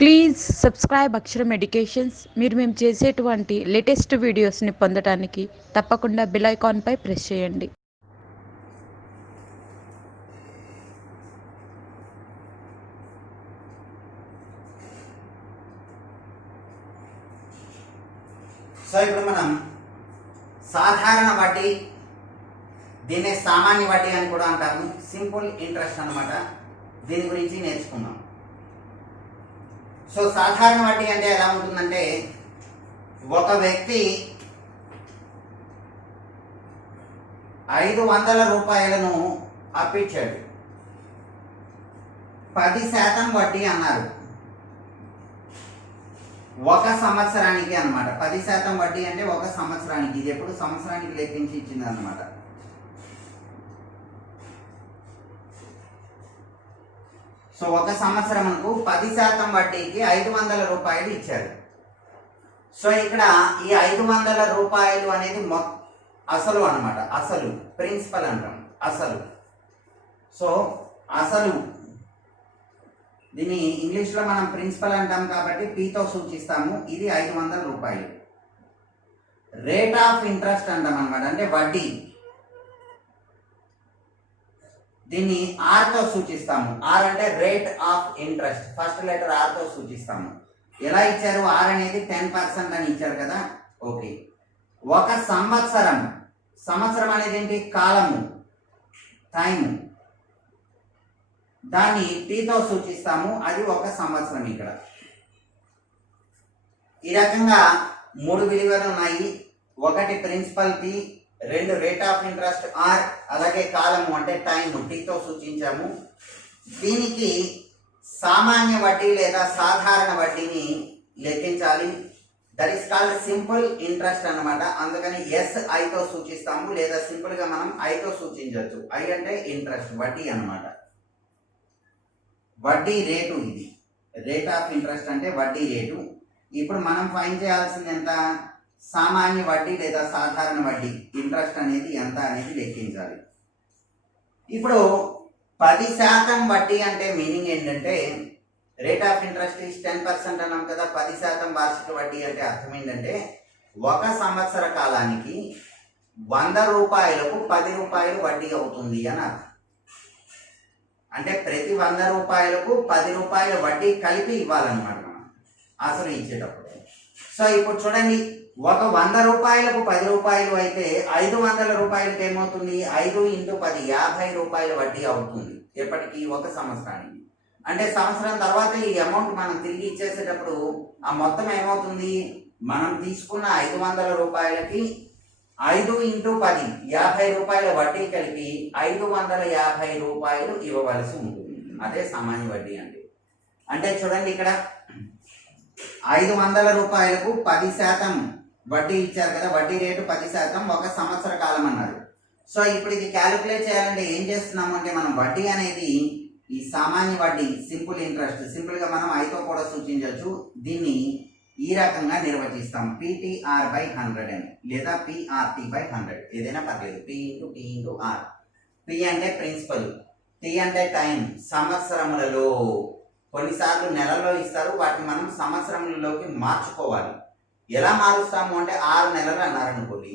Please subscribe అక్షరం educations. మేము చేసేటువంటి లేటెస్ట్ వీడియోస్ని పొందడానికి తప్పకుండా బెల్ ఐకాన్పై ప్రెస్ చేయండి. సో ఇప్పుడు మనం సాధారణ వడ్డీ, దీన్నే సామాన్య వడ్డీ అని కూడా అంటాము, సింపుల్ ఇంట్రెస్ట్ అన్నమాట. దీని గురించి నేర్చుకుందాం. సో సాధారణ వడ్డీ అంటే ఎలా ఉంటుందంటే, ఒక వ్యక్తి 500 రూపాయలను అప్పిచ్చాడు, 10% వడ్డీ అన్నారు. ఒక సంవత్సరానికి అన్నమాట. 10% వడ్డీ అంటే ఒక సంవత్సరానికి. ఇది ఎప్పుడు సంవత్సరానికి లెక్కించి ఇచ్చింది అన్నమాట. సో ఒక సంవత్సరంకు 10% వడ్డీకి 500 రూపాయలు ఇచ్చారు. సో ఇక్కడ ఈ 500 రూపాయలు అనేది అసలు అన్నమాట. అసలు ప్రిన్సిపల్ అంటాం, అసలు. సో అసలు దీన్ని ఇంగ్లీష్లో మనం ప్రిన్సిపల్ అంటాం కాబట్టి పీతో సూచిస్తాము. ఇది 500 రూపాయలు. రేట్ ఆఫ్ ఇంట్రెస్ట్ అంటాం అన్నమాట, అంటే వడ్డీ. దీన్ని ఆర్తో సూచిస్తాము. ఆర్ అంటే rate of interest. First letter ఆర్తో సూచిస్తాము. ఎలా ఇచ్చారు? ఆర్ అనేది 10% అని ఇచ్చారు కదా. ఓకే. ఒక సంవత్సరం, సంవత్సరం అనేది ఏంటి? కాలము, టైము. దాన్ని టీతో సూచిస్తాము. అది ఒక సంవత్సరం. ఇక్కడ ఈ రకంగా 3 విలువలు ఉన్నాయి. ఒకటి principal T, 2 rate of interest R, అలాగే కాలము అంటే టైం టీతో సూచించాము. దీనికి సామాన్య వడ్డీ లేదా సాధారణ వడ్డీని లెక్కించాలి. That is called simple interest అన్నమాట. అందుకని ఎస్ ఐతో సూచిస్తాము, లేదా సింపుల్ గా మనం ఐతో సూచించవచ్చు. ఐ అంటే ఇంట్రెస్ట్, వడ్డీ అన్నమాట. వడ్డీ రేటు, ఇది రేట్ ఆఫ్ ఇంట్రెస్ట్ అంటే వడ్డీ రేటు. ఇప్పుడు మనం ఫైండ్ చేయాల్సింది ఎంత? సామాన్య వడ్డీ లేదా సాధారణ వడ్డీ ఇంట్రెస్ట్ అనేది ఎంత అనేది లెక్కించాలి. ఇప్పుడు 10% వడ్డీ అంటే మీనింగ్ ఏంటంటే, రేట్ ఆఫ్ ఇంట్రెస్ట్ ఈస్ 10% అన్నాం కదా. 10% వార్షిక వడ్డీ అంటే అర్థం ఏంటంటే, ఒక సంవత్సర కాలానికి 100 రూపాయలకు 10 రూపాయలు వడ్డీ అవుతుంది అని అర్థం. అంటే ప్రతి 100 రూపాయలకు 10 రూపాయల వడ్డీ కలిపి ఇవ్వాలన్నమాట మనం అసలు ఇచ్చేటప్పుడు. సో ఇప్పుడు చూడండి, ఒక 100 రూపాయలకు 10 రూపాయలు అయితే 500 రూపాయలకి ఏమవుతుంది? 5 × 10 50 రూపాయల వడ్డీ అవుతుంది. ఎప్పటికీ? ఒక సంవత్సరానికి. అంటే సంవత్సరం తర్వాత ఈ అమౌంట్ మనం తిరిగి ఇచ్చేసేటప్పుడు ఆ మొత్తం ఏమవుతుంది? మనం తీసుకున్న 500 రూపాయలకి 5 × 10 50 రూపాయల వడ్డీ కలిపి 550 రూపాయలు ఇవ్వవలసి ఉంటుంది. అదే సామాన్య వడ్డీ అంటే. అంటే చూడండి, ఇక్కడ 500 రూపాయలకు 10% వడ్డీ ఇచ్చారు కదా. వడ్డీ రేటు 10%, ఒక సంవత్సర కాలం అన్నారు. సో ఇప్పుడు ఇది క్యాలిక్యులేట్ చేయాలంటే ఏం చేస్తున్నాము అంటే, మనం వడ్డీ అనేది ఈ సామాన్య వడ్డీ, సింపుల్ ఇంట్రెస్ట్, సింపుల్ గా మనం ఐతో కూడా సూచించవచ్చు. దీన్ని ఈ రకంగా నిర్వచిస్తాం, PTR/100 అని, లేదా PRT/100, ఏదైనా పర్లేదు. P × T × R. P అంటే ప్రిన్సిపల్, T అంటే టైం, సంవత్సరములలో. కొన్నిసార్లు నెలల్లో ఇస్తారు, వాటిని మనం సంవత్సరములలోకి మార్చుకోవాలి. ఎలా మారుస్తాము అంటే, 6 నెలలు అన్నారనుకోండి,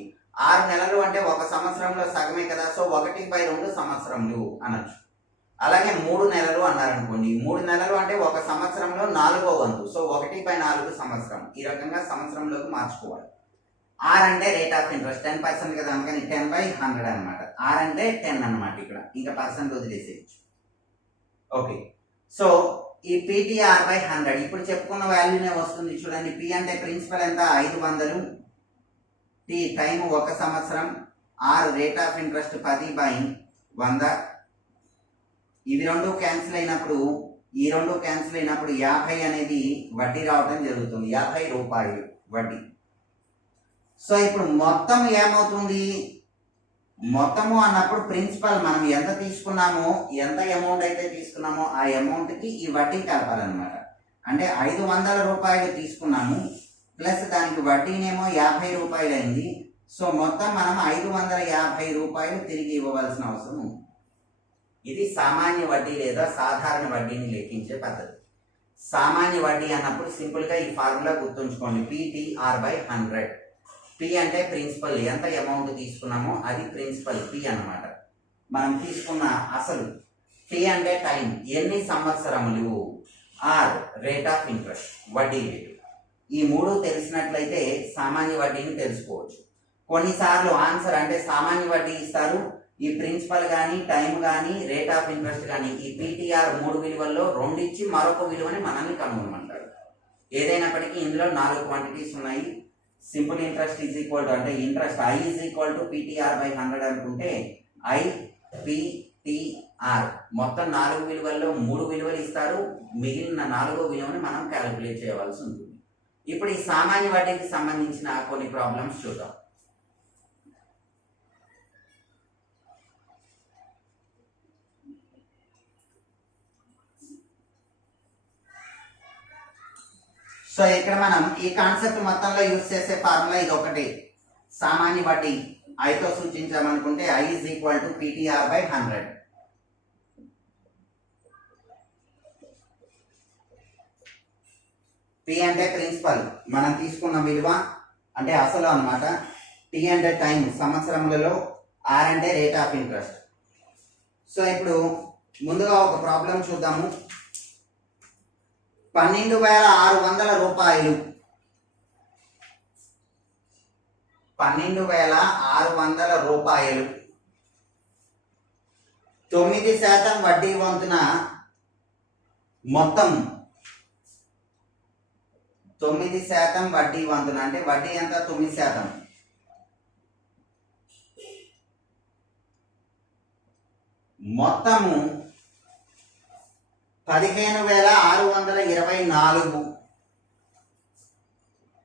6 నెలలు అంటే ఒక సంవత్సరంలో సగమే కదా. సో 1/2 సంవత్సరములు అనొచ్చు. అలాగే 3 నెలలు అన్నారనుకోండి, 3 నెలలు అంటే ఒక సంవత్సరంలో 4వ వంతు. సో 1/4 సంవత్సరం. ఈ రకంగా సంవత్సరంలోకి మార్చుకోవాలి. ఆర్ అంటే రేట్ ఆఫ్ ఇంట్రెస్ట్ 10% కదా, అందుకని 10/100 అనమాట. ఆర్ అంటే 10 అనమాట. ఇక్కడ ఇంకా పర్సెంట్ వదిలేసేయచ్చు. ఓకే. సో ఈ PTR/100 ఇప్పుడు చెప్పుకున్న వాల్యూనే వస్తుంది. చూడండి, P అంటే ప్రిన్సిపల్ ఎంత? 500, T టైం ఒక సంవత్సరం, ఆర్ రేట్ ఆఫ్ ఇంట్రెస్ట్ 10/100. ఇవి రెండు క్యాన్సిల్ అయినప్పుడు, ఈ రెండు క్యాన్సిల్ అయినప్పుడు 50 అనేది వడ్డీ రావడం జరుగుతుంది. 50 రూపాయలు వడ్డీ. సో ఇప్పుడు మొత్తం ఏమవుతుంది? మొత్తము అన్నప్పుడు ప్రిన్సిపల్ మనం ఎంత తీసుకున్నామో, ఎంత అమౌంట్ అయితే తీసుకున్నామో ఆ అమౌంట్కి ఈ వడ్డీ కలపాలన్నమాట. అంటే 500 రూపాయలు తీసుకున్నాము, ప్లస్ దానికి వడ్డీనేమో 50 రూపాయలు అయింది. సో మొత్తం మనం 550 రూపాయలు తిరిగి ఇవ్వవలసిన అవసరం ఉంది. ఇది సామాన్య వడ్డీ లేదా సాధారణ వడ్డీని లెక్కించే పద్ధతి. సామాన్య వడ్డీ అన్నప్పుడు సింపుల్గా ఈ ఫార్ములా గుర్తుంచుకోండి, PTR/100. పి అంటే ప్రిన్సిపల్, ఎంత అమౌంట్ తీసుకున్నామో అది ప్రిన్సిపల్ పి అన్నమాట. మనం తీసుకున్న అసలు. టీ అంటే టైం, ఎన్ని సంవత్సరములు. ఆర్ రేట్ ఆఫ్ ఇంట్రెస్ట్, వడ్డీ రేటు. ఈ మూడు తెలిసినట్లయితే సామాన్య వడ్డీని తెలుసుకోవచ్చు. కొన్నిసార్లు ఆన్సర్ అంటే సామాన్య వడ్డీ ఇస్తారు, ఈ ప్రిన్సిపల్ కానీ టైం కానీ రేట్ ఆఫ్ ఇంట్రెస్ట్ కానీ ఈ PTR 3 విలువల్లో 2 ఇచ్చి మరొక విలువని మనల్ని కనుగొనమంటారు. ఏదైనప్పటికీ ఇందులో 4 క్వాంటిటీస్ ఉన్నాయి. Simple interest is equal to అంటే interest I is equal to PTR/100 అనుకుంటే IPTR మొత్తం 4 విలువల్లో 3 విలువలు ఇస్తారు, మిగిలిన 4వ విలువని మనం క్యాలిక్యులేట్ చేయవలసి ఉంటుంది. ఇప్పుడు ఈ సామాన్య వడ్డీకి సంబంధించిన కొన్ని ప్రాబ్లమ్స్ చూద్దాం. సో ఇక్కడ మనం ఈ కాన్సెప్ట్ మొత్తంలో యూజ్ చేసే ఫార్ములా ఇది ఒకటి. సామాన్య వడ్డీ ఐతో సూచించామనుకుంటే I is equal to PTR/100. P అంటే ప్రిన్సిపల్, మనం తీసుకున్న విలువ అంటే అసలు అన్నమాట. T అంటే టైం, సంవత్సరములలో. R అంటే రేట్ ఆఫ్ ఇంట్రెస్ట్. సో ఇప్పుడు ముందుగా ఒక ప్రాబ్లం చూద్దాము. 12,600 రూపాయలు, 12,600 రూపాయలు 9% వడ్డీ వంతున మొత్తం 9% వడ్డీ వంతున అంటే వడ్డీ ఎంత 9%. మొత్తము 15,624,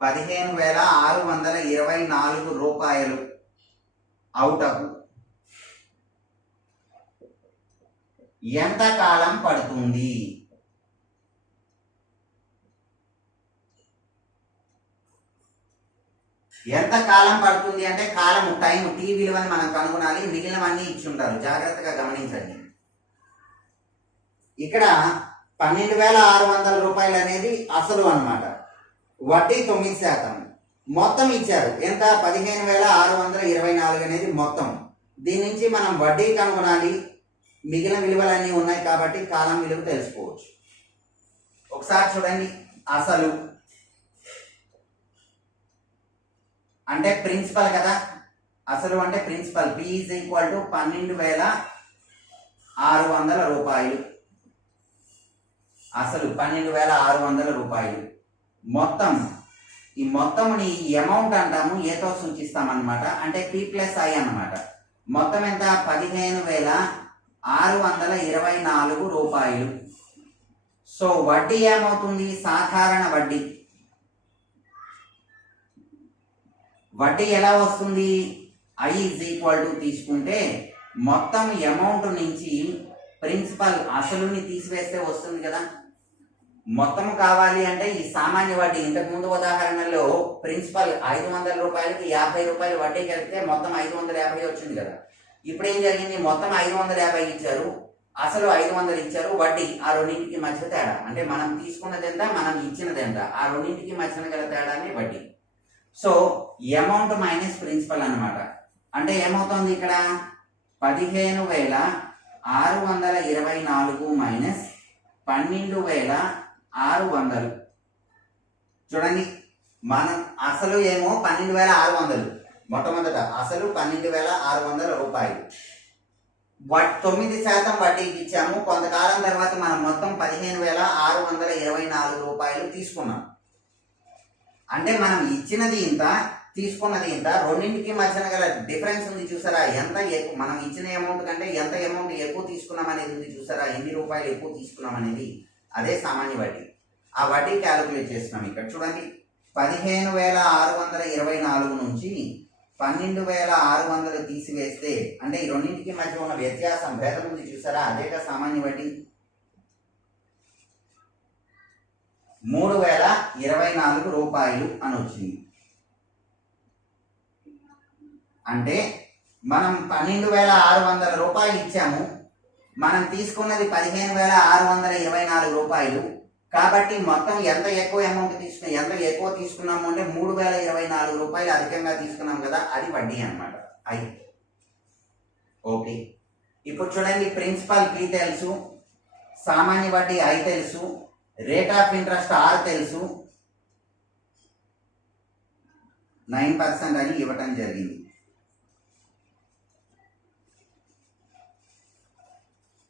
15,624 రూపాయలు అవుటకు ఎంత కాలం పడుతుంది? ఎంత కాలం పడుతుంది అంటే కాలం టైం టీ విలువని మనం కనుగొనాలి. మిగిలినవన్నీ ఇచ్చి ఉంటారు, జాగ్రత్తగా గమనించండి. ఇక్కడ 12,600 రూపాయలు అనేది అసలు అన్నమాట, వడ్డీ 9%. మొత్తం ఇచ్చారు ఎంత 15,624 అనేది మొత్తం. దీని నుంచి మనం వడ్డీ కనుగొనాలి, మిగిలిన విలువలన్నీ ఉన్నాయి కాబట్టి కాలం విలువ తెలుసుకోవచ్చు. ఒకసారి చూడండి, అసలు అంటే ప్రిన్సిపల్ కదా, అసలు అంటే principal P is equal to 12,600 రూపాయలు. అసలు 12,600 రూపాయలు. మొత్తం, ఈ మొత్తంని అమౌంట్ అంటాము, ఏతో సూచిస్తాం అన్నమాట. అంటే P+I అన్నమాట. మొత్తం ఎంత 15,624 రూపాయలు. సో వడ్డీ ఏమవుతుంది? సాధారణ వడ్డీ. వడ్డీ ఎలా వస్తుంది? I ఈజ్ ఈక్వల్ టు తీసుకుంటే మొత్తం అమౌంట్ నుంచి ప్రిన్సిపల్ అసలుని తీసివేస్తే వస్తుంది కదా. మొత్తం కావాలి అంటే ఈ సామాన్య వడ్డీ, ఇంతకు ముందు ఉదాహరణలో ప్రిన్సిపల్ 500 రూపాయలకి 50 రూపాయలు వడ్డీ కలిపితే మొత్తం 550 వచ్చింది కదా. ఇప్పుడు ఏం జరిగింది? మొత్తం 550 ఇచ్చారు, అసలు 500 ఇచ్చారు, వడ్డీ ఆ రెండింటికి మధ్య తేడా. అంటే మనం తీసుకున్నది ఎంత, మనం ఇచ్చినది ఎంత, ఆ రెండింటికి మధ్యన గల తేడానే వడ్డీ. సో అమౌంట్ మైనస్ ప్రిన్సిపల్ అన్నమాట. అంటే ఏమవుతుంది ఇక్కడ 15,624 మైనస్ 12,600. చూడండి, మనం అసలు ఏమో 12,600, మొట్టమొదట అసలు 12,600 రూపాయలు. 9% వడ్డీకి ఇచ్చాము. కొంతకాలం తర్వాత మనం మొత్తం 15,624 రూపాయలు తీసుకున్నాం. అంటే మనం ఇచ్చినది ఇంత, తీసుకున్నది ఇంత, రెండింటికి మధ్యన గల డిఫరెన్స్ ఉంది చూసారా? ఎంత ఎక్కువ మనం ఇచ్చిన అమౌంట్ కంటే ఎంత అమౌంట్ ఎక్కువ తీసుకున్నాం అనేది ఉంది చూసారా? ఎన్ని రూపాయలు ఎక్కువ తీసుకున్నాం అనేది, అదే సామాన్య వడ్డీ. ఆ వడ్డీ క్యాలిక్యులేట్ చేస్తున్నాం ఇక్కడ. చూడండి, 15,624 నుంచి 12,600 తీసివేస్తే అంటే ఈ రెండింటికి మధ్య ఉన్న వ్యత్యాసం, భేదం ఉంది చూసారా? అదేగా సామాన్య వడ్డీ. 3,024 రూపాయలు అని వచ్చింది. అంటే మనం 12,600 రూపాయలు ఇచ్చాము, మనం తీసుకున్నది 15,624 రూపాయలు. కాబట్టి మొత్తం ఎంత ఎక్కువ తీసుకున్నాము అంటే 3024 రూపాయలు అధికంగా తీసుకున్నాం కదా, అది వడ్డీ అన్నమాట. I okay. ఇప్పుడు చూడండి, ప్రిన్సిపల్ పి తెలుసు, సామాన్య వడ్డీ ఐ తెలుసు, రేట్ ఆఫ్ ఇంట్రెస్ట్ ఆర్ తెలుసు, 9% అని ఇవ్వటం జరిగింది.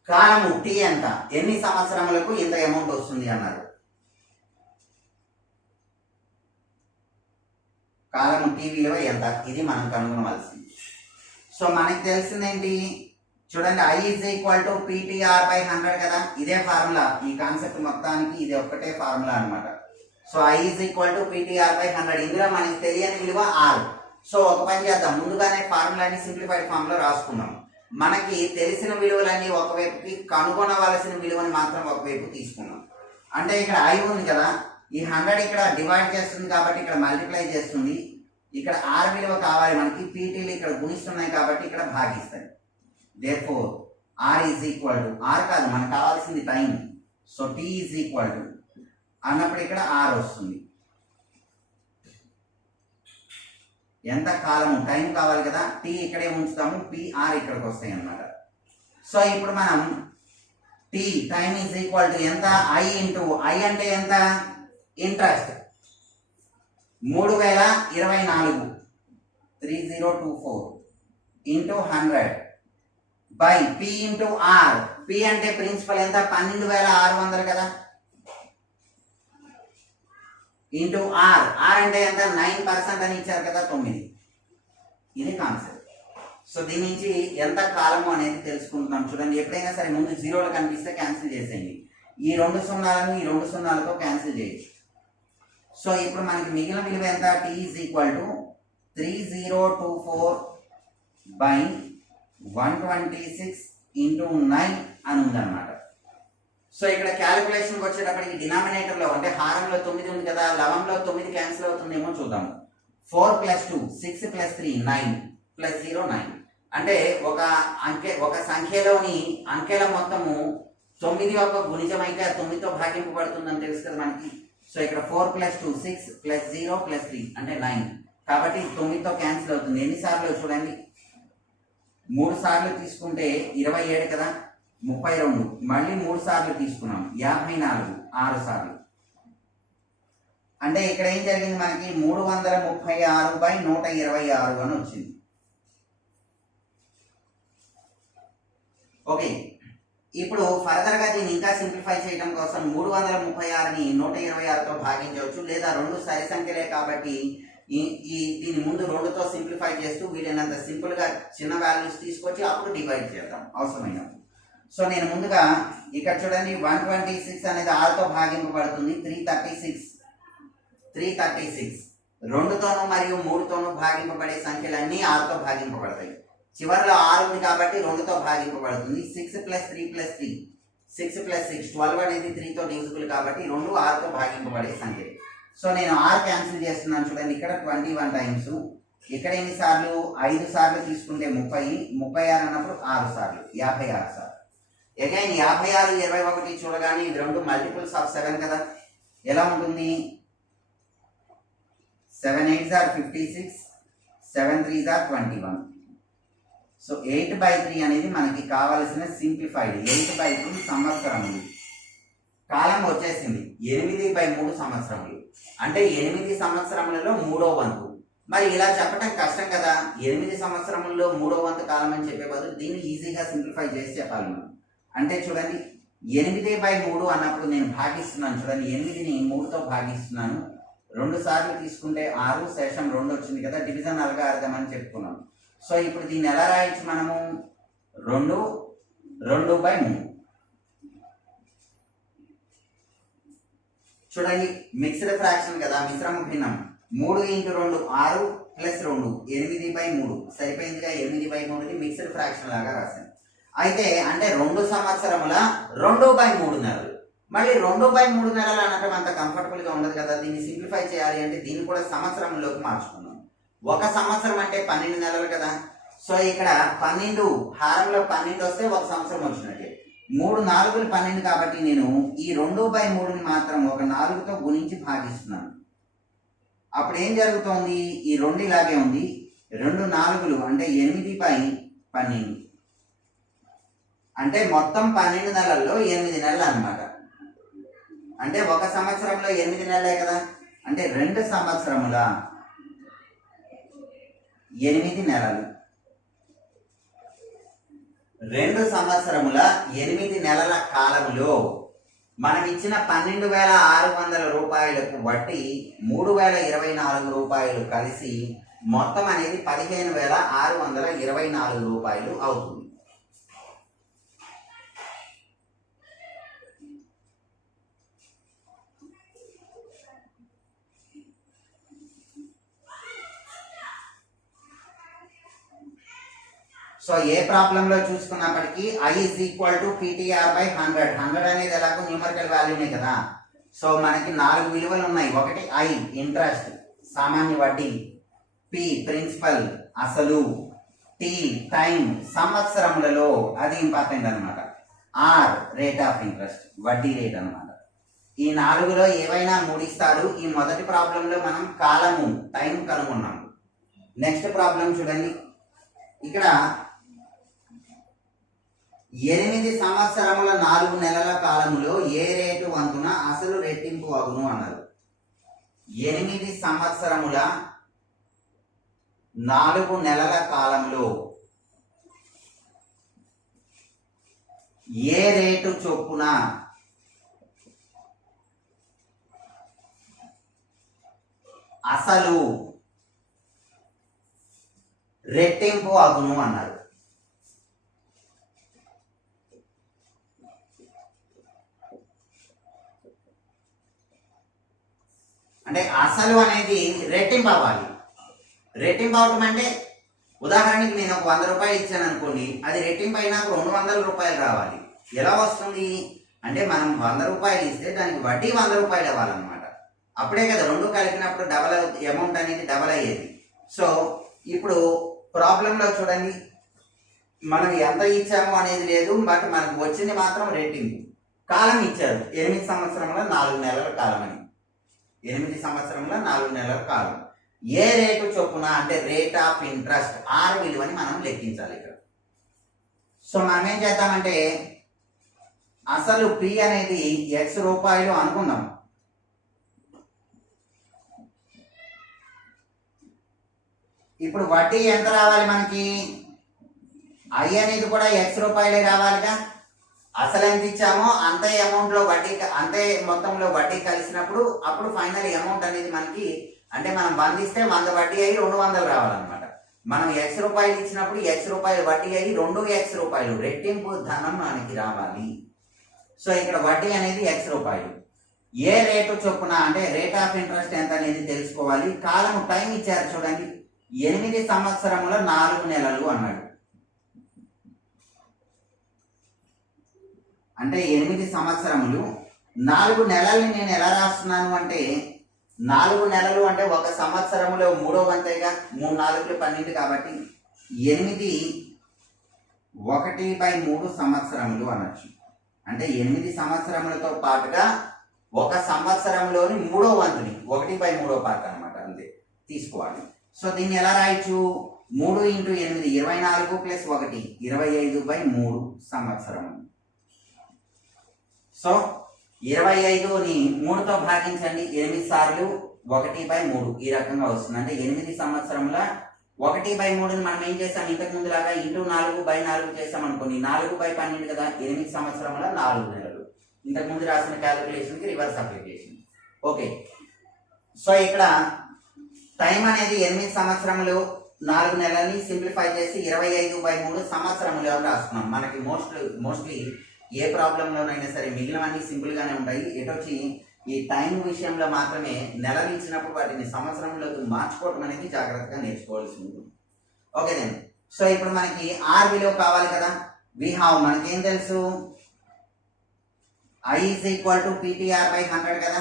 కాలము టీ ఎంత, ఎన్ని సంవత్సరములకు ఇంత అమౌంట్ వస్తుంది అన్నారు. కాలము టీ విలువ ఎంత, ఇది మనం కనుగొనవలసింది. సో మనకి తెలిసిందేంటి, చూడండి, I is equal to PTR by 100 కదా, ఇదే ఫార్ములా. ఈ కాన్సెప్ట్ మొత్తానికి ఇది ఒక్కటే ఫార్ములా అనమాట. So I is equal to PTR by 100. ఇందులో మనకి తెలియని విలువ R. సో ఒక పని చేద్దాం, ముందుగానే ఫార్ములాని సింప్లిఫైడ్ ఫామ్ లో రాసుకుందాం. మనకి తెలిసిన విలువలన్నీ ఒకవైపుకి, కనుగొనవలసిన విలువని మాత్రం ఒకవైపు తీసుకున్నాం. అంటే ఇక్కడ I ఉంది కదా, ఈ 100 ఇక్కడ డివైడ్ చేస్తుంది కాబట్టి ఇక్కడ మల్టిప్లై చేస్తుంది. ఇక్కడ R విలువ కావాలి మనకి, పీటీలు ఇక్కడ గుణిస్తున్నాయి కాబట్టి ఇక్కడ భాగిస్తాయి. therefore R is equal to, R కాదు మనకు కావాల్సింది time. So T is equal to అన్నప్పుడు ఇక్కడ R వస్తుంది. ఎంత కాలము, టైం కావాలి కదా, T ఇక్కడే ఉంచుతాము, PR ఇక్కడికి వస్తాయి అన్నమాట. సో ఇప్పుడు మనం T time is equal to ఎంత, I ఇంటూ I అంటే ఎంత, interest 3024 3024 into 100 by P into R. P అంటే ప్రిన్సిపల్ ఎంత, 12600 కదా, ఇంటూ R. R అంటే ఎంత, 9% అని ఇచ్చారు కదా, 9. ఇది కాన్సెప్ట్. సో దీని నుంచి ఎంత కాలము అనేది తెలుసుకుంటున్నాం. చూడండి, ఎప్పుడైనా సరే ముందు జీరోలు కనిపిస్తే క్యాన్సిల్ చేసేయండి. ఈ 2 సున్నాలను ఈ 2 సున్నాలతో క్యాన్సిల్ చేయొచ్చు. సో ఇప్పుడు మనకి మిగిలిన విలువ ఎంత, T is equal to 3024 by 126 into 9 అని ఉందన్నమాట. సో ఇక్కడ క్యాలిక్యులేషన్కి వచ్చేటప్పటికి డినామినేటర్లో అంటే హారంలో 9 ఉంది కదా, లవంలో 9 క్యాన్సిల్ అవుతుందేమో చూద్దాము. 4 + 2 6 + 3 9 + 0 9. అంటే ఒక సంఖ్యలోని అంకెల మొత్తము 9 యొక్క గుణిజం అయితే 9తో భాగింపబడుతుందని తెలుసు కదా మనకి. సో ఇక్కడ 4 + 2 6 + 0 + 3 అంటే 9. కాబట్టి 9తో క్యాన్సిల్ అవుతుంది. ఎన్నిసార్లు చూడండి, 3 సార్లు తీసుకుంటే 27 కదా, 32. మళ్ళీ 3 సార్లు తీసుకున్నాం, 54. 6 సార్లు అంటే ఇక్కడ ఏం జరిగింది మనకి, 336/126 అని వచ్చింది. ఓకే. ఇప్పుడు ఫర్దర్ గా దీన్ని ఇంకా సింప్లిఫై చేయడం కోసం 336ని 126తో భాగించవచ్చు, లేదా 2 సరి సంఖ్యలే కాబట్టి దీని ముందు 2తో సింప్లిఫై చేస్తూ వీలైనంత సింపుల్ గా చిన్న వాల్యూస్ తీసుకొచ్చి అప్పుడు డివైడ్ చేద్దాం అవసరమైనప్పుడు. సో నేను ముందుగా ఇక్కడ చూడండి, 126 అనేది 6తో భాగింపబడుతుంది, 336 2తోనూ మరియు 3తోనూ భాగింపబడే సంఖ్యలన్నీ 6తో భాగింపబడతాయి. చివరిలో 6 ఉంది కాబట్టి 2తో భాగింపబడుతుంది. 6 + 3 + 3 6 + 6 12 అనేది 3తో డివిజిబుల్ కాబట్టి 2 6తో భాగింపబడే సంఖ్య. సో నేను 6 క్యాన్సిల్ చేస్తున్నాను. చూడండి, ఇక్కడ 21 టైమ్స్, ఇక్కడ ఎన్ని సార్లు, 5 సార్లు తీసుకుంటే 30, 36 అన్నప్పుడు 6 సార్లు 56 సార్లు. అగైన్ 56 21 చూడగానే ఇది 2 మల్టిపుల్స్ ఆఫ్ 7 కదా, ఎలా ఉంటుంది, 7 8s are 56, 7 3s are 21. So 8/3 అనేది మనకి కావలసిన సింప్లిఫైడ్ 8/3 సంవత్సరములు. కాలం వచ్చేసింది 8/3 సంవత్సరములు, అంటే 8 సంవత్సరములలో 3వ వంతు. మరి ఇలా చెప్పడం కష్టం కదా, 8 సంవత్సరములలో 3వ వంతు కాలం అని చెప్పే బదులు దీన్ని ఈజీగా సింప్లిఫై చేసి చెప్పాలి మనం. అంటే చూడండి, 8/3 అన్నప్పుడు నేను భాగిస్తున్నాను. చూడండి, 8ని 3తో భాగిస్తున్నాను. 2 సార్లు తీసుకుంటే 6, శేషం 2 వచ్చింది కదా, డివిజన్ అల్గారిథం అని చెప్పుకున్నాం. సో ఇప్పుడు దీన్ని ఎలా రాయొచ్చు మనము, 2/3. చూడండి, మిక్స్డ్ ఫ్రాక్షన్ కదా, మిశ్రమ భిన్నం. 3 × 2 6 + 2 8/3 సరిపోయిందిగా. 8/3ని మిక్స్డ్ ఫ్రాక్షన్ లాగా రాశాను. అయితే అంటే 2 సంవత్సరముల 2/3 నెలలు. మళ్ళీ 2/3 నెలలు అనటం అంత కంఫర్టబుల్ గా ఉండదు కదా, దీన్ని సింప్లిఫై చేయాలి అంటే దీన్ని కూడా సంవత్సరంలోకి మార్చుకున్నాం. 1 సంవత్సరం అంటే 12 నెలలు కదా. సో ఇక్కడ 12 హారంలో 12 వస్తే 1 సంవత్సరం వచ్చినట్టే. 3 4లు 12 కాబట్టి నేను ఈ 2/3ని మాత్రం ఒక 4తో గుణించి భాగిస్తున్నాను. అప్పుడు ఏం జరుగుతోంది? ఈ 2 ఇలాగే ఉంది. 2 4లు అంటే 8/12 అంటే మొత్తం 12 నెలల్లో 8 నెలలు అన్నమాట. అంటే ఒక సంవత్సరంలో 8 నెలలే కదా, అంటే 2 సంవత్సరముల 8 నెలలు. 2 సంవత్సరముల 8 నెలల కాలములో మనం ఇచ్చిన 12,600 రూపాయలకు వడ్డీ 3,024 రూపాయలు కలిసి మొత్తం అనేది 15,624 రూపాయలు అవుతుంది. సో ఏ ప్రాబ్లంలో చూసుకున్నప్పటికీ I is equal to PTR/100. 100 అనేది ఎలాగో న్యూమరికల్ వాల్యూనే కదా. సో మనకి 4 విలువలు ఉన్నాయి. ఒకటి I ఇంట్రెస్ట్ సామాన్య వడ్డీ, P ప్రిన్సిపల్ అసలు, T టైం సంవత్సరములలో అది ఇంపార్టెంట్ అనమాట, R రేట్ ఆఫ్ ఇంట్రెస్ట్ వడ్డీ రేట్ అనమాట. ఈ 4లో ఏవైనా 3 ఇస్తారు. ఈ మొదటి ప్రాబ్లంలో మనం కాలము టైం కనుగొన్నాము. నెక్స్ట్ ప్రాబ్లం చూడండి. ఇక్కడ 8 సంవత్సరముల 4 నెలల కాలములో ఏ రేటు వంతున అసలు రెట్టింపు అగును అన్నారు. 8 సంవత్సరముల 4 నెలల కాలంలో ఏ రేటు చొప్పున అసలు రెట్టింపు అగును అన్నారు. అంటే అసలు అనేది రెట్టింపు అవ్వాలి. రెట్టింపు అవటం అంటే ఉదాహరణకి నేను ఒక 100 రూపాయలు ఇచ్చాను అనుకోండి, అది రెట్టింపు అయినాక 200 రూపాయలు రావాలి. ఎలా వస్తుంది అంటే మనం 100 రూపాయలు ఇస్తే దానికి వడ్డీ 100 రూపాయలు ఇవ్వాలన్నమాట. అప్పుడే కదా రెండు కలిపినప్పుడు డబల్ అమౌంట్ అనేది డబల్ అయ్యేది. సో ఇప్పుడు ప్రాబ్లంలో చూడండి, మనం ఎంత ఇచ్చాము అనేది లేదు, బట్ మనకు వచ్చింది మాత్రం రెట్టింపు. కాలం ఇచ్చారు 8 సంవత్సరముల 4 నెలల కాలం అని. 8 సంవత్సరముల 4 నెలల కాలం. ఏ రేటు చొప్పున అంటే రేట్ ఆఫ్ ఇంట్రెస్ట్ R విలువని మనం లెక్కించాలి ఇక్కడ. సో మనం ఏం చేద్దామంటే అసలు P అనేది X రూపాయలు అనుకుందాం. ఇప్పుడు వడ్డీ ఎంత రావాలి మనకి? I అనేది కూడా X రూపాయలే రావాలిగా. అసలు ఎంత ఇచ్చామో అంతే అమౌంట్ లో వడ్డీ, అంతే మొత్తంలో వడ్డీ కలిసినప్పుడు అప్పుడు ఫైనల్ అమౌంట్ అనేది మనకి అంటే మనం 100 ఇస్తే 100 వడ్డీ అయ్యి 200 రావాలన్నమాట. మనం X రూపాయలు ఇచ్చినప్పుడు X రూపాయలు వడ్డీ అయ్యి 2X రూపాయలు రెట్టింపు ధనం మనకి రావాలి. సో ఇక్కడ వడ్డీ అనేది X రూపాయలు. ఏ రేటు చొప్పున అంటే రేట్ ఆఫ్ ఇంట్రెస్ట్ ఎంత అనేది తెలుసుకోవాలి. కాలము టైం ఇచ్చారు చూడండి, 8 సంవత్సరముల 4 నెలలు అన్నాడు. అంటే 8 సంవత్సరములు 4 నెలల్ని నేను ఎలా రాస్తున్నాను అంటే 4 నెలలు అంటే ఒక సంవత్సరములో 3వ వంతేగా, 3 4లు 12 కాబట్టి 8 1/3 సంవత్సరములు అనొచ్చు. అంటే 8 సంవత్సరములతో పాటుగా ఒక సంవత్సరంలోని 3వ వంతుని 1/3 పార్ట్ అనమాట, అంతే తీసుకోవాలి. సో దీన్ని ఎలా రాయొచ్చు? 3 × 8 24 + 1 25/3 సంవత్సరం. సో 25ని 3తో భాగించండి, 8 సార్లు 1/3 ఈ రకంగా వస్తుంది. అంటే 8 సంవత్సరంలో 1/3ని మనం ఏం చేసాం, ఇంతకు ముందు లాగా ×4/4 చేసాం అనుకోండి, 4/12 కదా, 8 సంవత్సరంలో 4 నెలలు. ఇంతకు ముందు రాసిన క్యాలిక్యులేషన్ కి రివర్స్ అప్లికేషన్. ఓకే, సో ఇక్కడ టైం అనేది 8 సంవత్సరములు 4 నెలల్ని సింప్లిఫై చేసి 25/3 సంవత్సరములు అని రాసుకున్నాం. మనకి మోస్ట్లీ ఏ ప్రాబ్లంలోనైనా సరే మిగిలినవన్నీ సింపుల్ గానే ఉంటాయి. ఎటొచ్చి ఈ టైం విషయంలో మాత్రమే నెలలు ఇచ్చినప్పుడు వాటిని సంవత్సరంలోకి మార్చుకోవడం అనేది జాగ్రత్తగా నేర్చుకోవాల్సి ఉంటుంది. ఓకే దెన్, సో ఇప్పుడు మనకి R విలువ కావాలి కదా. మనకేం తెలుసు, I is equal to PTR/100 కదా.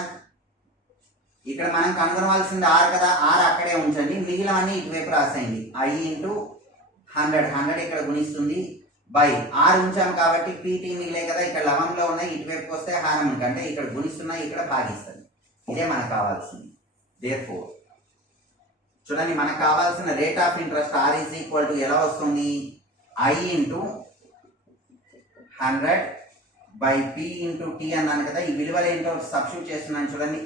ఇక్కడ మనం కనుగొనవలసింది R కదా, R అక్కడే ఉంచండి, మిగిలినవన్నీ ఇటువైపు రాసేయండి. I × 100 100 ఇక్కడ గుణిస్తుంది, బై ఆర్ ఉంచాం కాబట్టి పీటీ మిగిలే కదా, ఇక్కడ లవంలో ఉన్నాయి, ఇటువైపుకి వస్తే హారం అంటే ఇక్కడ గుణిస్తున్నాయి, ఇక్కడ భాగిస్తుంది. ఇదే మనకు కావాల్సింది. దేర్ఫోర్ చూడండి, మనకు కావాల్సిన rate of interest R is equal to ఎలా వస్తుంది, I into 100 by P into T అన్నాను కదా. ఈ విలువలు ఏంటో సబ్స్టిట్యూట్ చేస్తున్నాను చూడండి.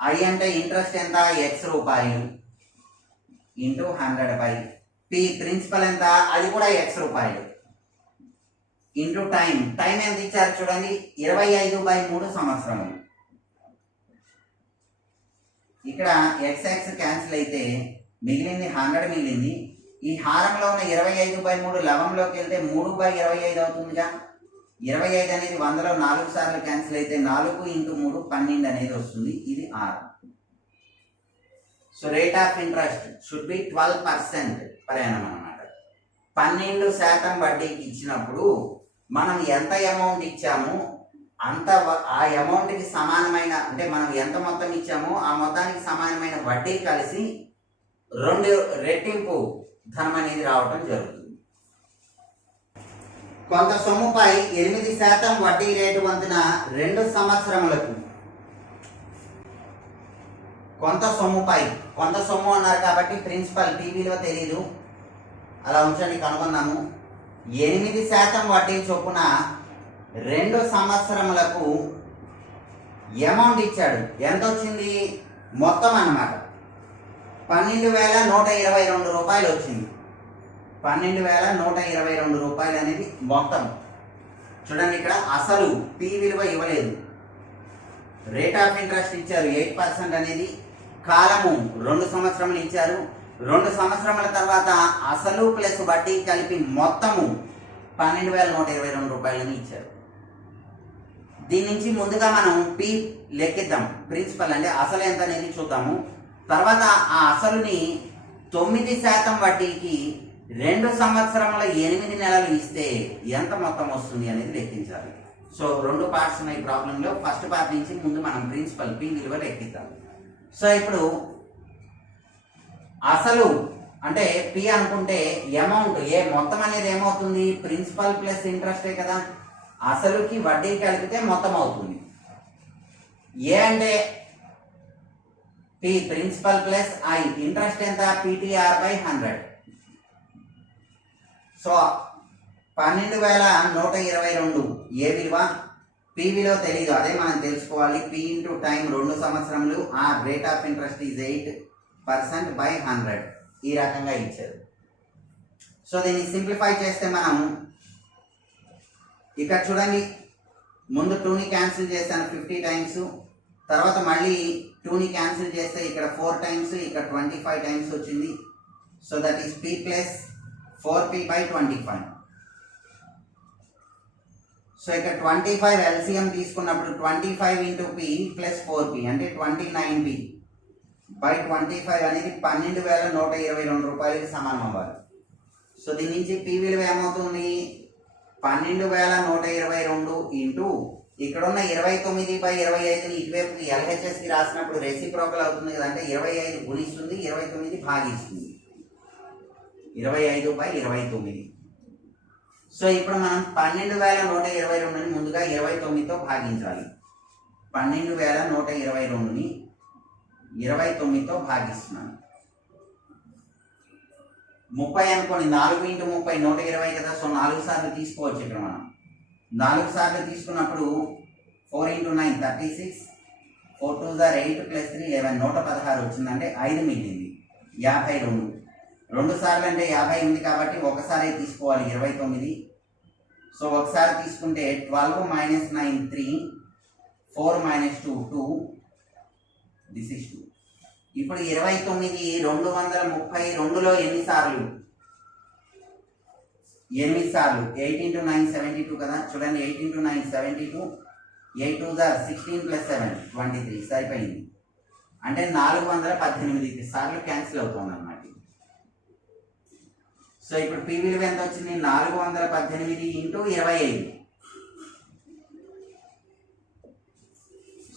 ఐ అంటే ఇంట్రెస్ట్ ఎంత, x రూపాయలు ఇంటూ 100 బై పి ప్రిన్సిపల్ ఎంత, అది కూడా x రూపాయలు ఇంటూ టైం ఎంత ఇచ్చారు చూడండి, 25/3 సంవత్సరములు. ఇక్కడ xx క్యాన్సిల్ అయితే మిగిలింది 100 మిగిలింది. ఈ హారంలో ఉన్న 25/3 లవంలోకి వెళ్తే 3/25 అవుతుందిగా. 25 అనేది 100లో 4 సార్లు క్యాన్సిల్ అయితే 4 × 3 12 అనేది వస్తుంది. ఇది R. So rate of interest should be 12% per annum అన్నమాట. 12% వడ్డీకి ఇచ్చినప్పుడు మనం ఎంత అమౌంట్ ఇచ్చామో అంత ఆ అమౌంట్కి సమానమైన, అంటే మనం ఎంత మొత్తం ఇచ్చామో ఆ మొత్తానికి సమానమైన వడ్డీ కలిసి 2 రెట్టింపు ధనం అనేది రావటం జరుగుతుంది. కొంత సొమ్ముపై 8% వడ్డీ రేటు వంతున 2 సంవత్సరములకు. కొంత సొమ్ము అన్నారు కాబట్టి ప్రిన్సిపల్ పి విలువ తెలీదు, అలా ఉంచండి, కనుగొన్నాము. 8% వడ్డీ చొప్పున 2 సంవత్సరములకు అమౌంట్ ఇచ్చాడు. ఎంత వచ్చింది మొత్తం అన్నమాట, 12,122 రూపాయలు వచ్చింది. 12,122 రూపాయలు అనేది మొత్తం. చూడండి, ఇక్కడ అసలు పి విలువ ఇవ్వలేదు, రేట్ ఆఫ్ ఇంట్రెస్ట్ ఇచ్చారు 8% అనేది, కాలము 2 సంవత్సరములు ఇచ్చారు. 2 సంవత్సరముల తర్వాత అసలు ప్లస్ వడ్డీ కలిపి మొత్తము 12,122 రూపాయలని ఇచ్చారు. దీని నుంచి ముందుగా మనం పి లెక్కిద్దాం, ప్రిన్సిపల్ అంటే అసలు ఎంత అనేది చూద్దాము. తర్వాత ఆ అసలుని 9% వడ్డీకి 2 సంవత్సరముల 8 నెలలు ఇస్తే ఎంత మొత్తం వస్తుంది అనేది లెక్కించాలి. సో 2 పార్ట్స్ ఉన్నాయి ప్రాబ్లంలో. ఫస్ట్ పార్ట్ నుంచి ముందు మనం ప్రిన్సిపల్ పి విలువ లెక్కిద్దాం. సో ఇప్పుడు అసలు అంటే పి అనుకుంటే అమౌంట్ ఏ మొత్తం అనేది ఏమవుతుంది, ప్రిన్సిపల్ ప్లస్ ఇంట్రెస్టే కదా, అసలుకి వడ్డీ కలిపితే మొత్తం అవుతుంది. ఏ అంటే P principal plus I, interest ఎంత, PTR/100. సో 12,122 ఏ విలువ, పి విలువ తెలీదు, అదే మనం తెలుసుకోవాలి. పి ఇంటూ టైం 2 సంవత్సరములు, ఆ రేట్ ఆఫ్ ఇంట్రెస్ట్ ఈజ్ 8%/100. ఈ రకంగా ఇచ్చారు. సో దీన్ని సింప్లిఫై చేస్తే మనం ఇక్కడ చూడండి, ముందు 2ని క్యాన్సిల్ చేశాను 50 టైమ్స్, తర్వాత మళ్ళీ 2ని క్యాన్సిల్ చేస్తే ఇక్కడ 4 టైమ్స్, ఇక్కడ 25 టైమ్స్ వచ్చింది. So that is P plus 4p/25. So ఇక్కడ 25 ఎల్సిఎం తీసుకున్నప్పుడు 25 ఇంటూ పి ప్లస్ 4p అంటే 29p/25 అనేది 12,122 రూపాయలకి సమానం అవ్వాలి. సో దీని నుంచి పి విలువ ఏమవుతుంది, 12,122 ఇంటూ ఇక్కడ ఉన్న 29/25 ఇటువైపు LHS కి రాసినప్పుడు రెసిప్రోకల్ అవుతుంది కదా, అంటే 25 గుణిస్తుంది, 29 భాగిస్తుంది, 25/29. సో ఇప్పుడు మనం 12,122ని ముందుగా 29తో భాగించాలి. 12,122ని 29తో భాగిస్తున్నాను. 30 అనుకోండి, 4 × 30 120 కదా. సో 4 సార్లు తీసుకోవచ్చు. ఇక్కడ మనం 4 సార్లు తీసుకున్నప్పుడు 4 × 9 36, 4 2 8 + 3 11, 116 వచ్చిందంటే 5 మిగిలింది, 52. 2 సార్లు అంటే 50 ఉంది కాబట్టి ఒకసారి తీసుకోవాలి 29. సో ఒకసారి తీసుకుంటే 12 - 9 3, 4 - 2 2, దిస్ ఇస్ 2. ఇప్పుడు 29 232లో ఎన్ని సార్లు, 8 సార్లు, 8 × 9 72 కదా. చూడండి, 8 × 9 72, 8 2 16 + 7 23 సరిపోయింది. అంటే 418 సార్లు క్యాన్సిల్ అవుతుంది అన్నమాట. సో ఇప్పుడు పి విలువ ఎంత వచ్చింది, 418 × 25.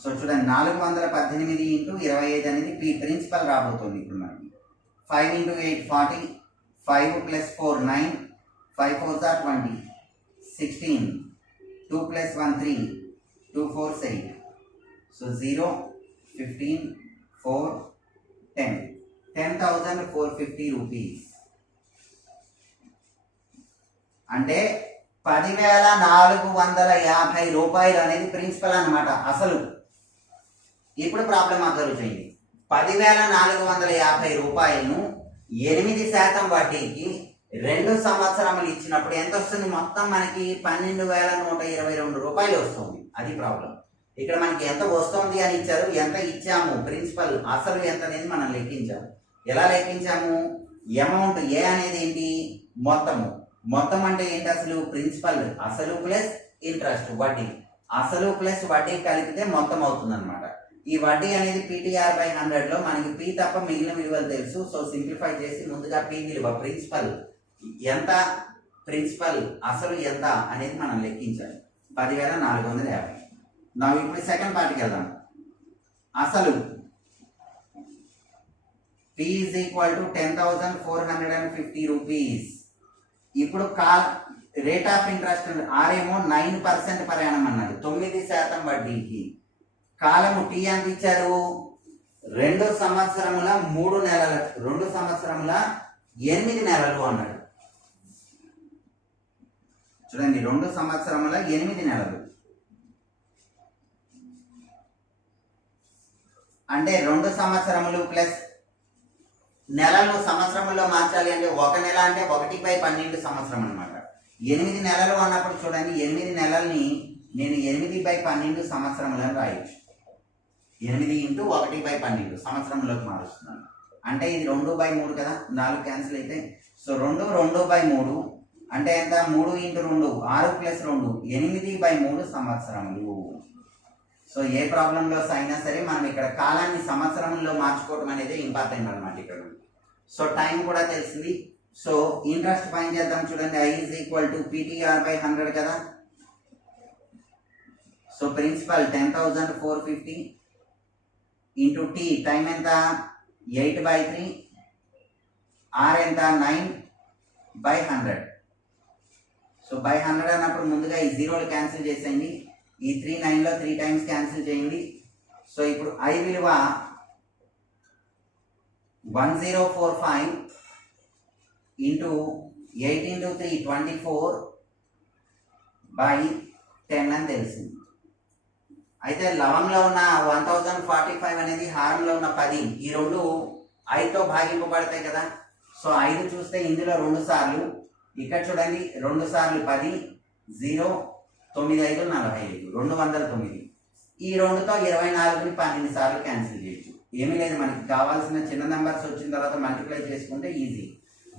సో చూడండి, 418 × 25 అనేది పి ప్రిన్సిపల్ రాబోతుంది ఇప్పుడు మనకి. 5 × 8 40, 5 + 4 9, 5 4s are 20, 16, 2 plus 1 3, 2 4s 8. So 0, 15, 4, 10. 10,450 rupees. అంటే 10,450 రూపాయలు అనేది ప్రిన్సిపల్ అన్నమాట అసలు. ఇప్పుడు ప్రాబ్లం అబ్జర్వ్ చేయండి. 10,450 రూపాయలను 8% వడ్డీకి 2 సంవత్సరములు ఇచ్చినప్పుడు ఎంత వస్తుంది? మొత్తం మనకి 12,122 రూపాయలు వస్తుంది. అది ప్రాబ్లం. ఇక్కడ మనకి ఎంత వస్తుంది అని ఇచ్చారు, ఎంత ఇచ్చాము, ప్రిన్సిపల్ అసలు ఎంత అనేది మనం లెక్కించాము. ఎలా లెక్కించాము? అమౌంట్ ఏ అనేది ఏంటి? మొత్తము. మొత్తం అంటే ఏంటి? అసలు ప్రిన్సిపల్ అసలు ప్లస్ ఇంట్రెస్ట్ వడ్డీ. అసలు ప్లస్ వడ్డీ కలిపితే మొత్తం అవుతుంది అనమాట. ఈ వడ్డీ అనేది PTR by 100లో మనకి P తప్ప మిగిలిన విలువలు తెలుసు. సో సింప్లిఫై చేసి ముందుగా P విలువ ప్రిన్సిపల్ ఎంత, ప్రిన్సిపల్ అసలు ఎంత అనేది మనం లెక్కించాలి. 10,450. నా ఇప్పుడు సెకండ్ పార్ట్కి వెళ్దాం. అసలు P is equal to 10,450 rupees. ఇప్పుడు రేట్ ఆఫ్ ఇంట్రెస్ట్ ఆర్ ఏమో 9% పర్ యానం అన్నాడు, 9% వడ్డీకి. కాలము టీ ఎంత ఇచ్చారు? 2 సంవత్సరముల 3 నెలల, 2 సంవత్సరముల 8 నెలలు అన్నాడు. చూడండి, 2 సంవత్సరముల 8 నెలలు అంటే 2 సంవత్సరములు ప్లస్ నెలలు సంవత్సరముల్లో మార్చాలి అంటే 1 నెల అంటే 1/12 సంవత్సరం అనమాట. 8 నెలలు అన్నప్పుడు చూడండి, 8 నెలల్ని నేను 8/12 సంవత్సరములను రాయొచ్చు. 8 × 1/12 సంవత్సరంలోకి మారుస్తున్నాను. అంటే ఇది 2/3 కదా, 4 క్యాన్సిల్ అయితే. సో 2/3 అంటే ఎంత? 3 × 2 6 + 2 8/3 సంవత్సరములు. సో ఏ ప్రాబ్లంలో అయినా సరే మనం ఇక్కడ కాలాన్ని సంవత్సరంలో మార్చుకోవడం అనేది ఇంపార్టెంట్ అనమాట ఇక్కడ. సో టైం కూడా తెలిసింది. సో ఇంట్రెస్ట్ ఫైండ్ చేద్దాం. చూడండి, I is equal to PTR by 100 కదా. So principal 10,450 into T, time ఎంత? 8/3, ఆర్ ఎంత? 9/100. సో బై 100 అన్నప్పుడు ముందుగా ఈ జీరోలు క్యాన్సిల్ చేసేయండి. ఈ 3 9లో 3 టైమ్స్ క్యాన్సిల్ చేయండి. సో ఇప్పుడు I విలువ 1045 ఇంటూ 8 × 3 24/10 అని తెలిసింది. అయితే లవంలో ఉన్న 1045 అనేది హారంలో ఉన్న 10, ఈ రెండు 5తో భాగింపబడతాయి కదా. సో 5 చూస్తే ఇందులో 2 సార్లు, ఇక్కడ చూడండి 2 సార్లు 10, 0, 9 5 45, 209. ఈ 2తో 24ని 12 సార్లు క్యాన్సిల్ చేయొచ్చు. ఏమీ లేదు, మనకి కావాల్సిన చిన్న నెంబర్స్ వచ్చిన తర్వాత మల్టిప్లై చేసుకుంటే ఈజీ.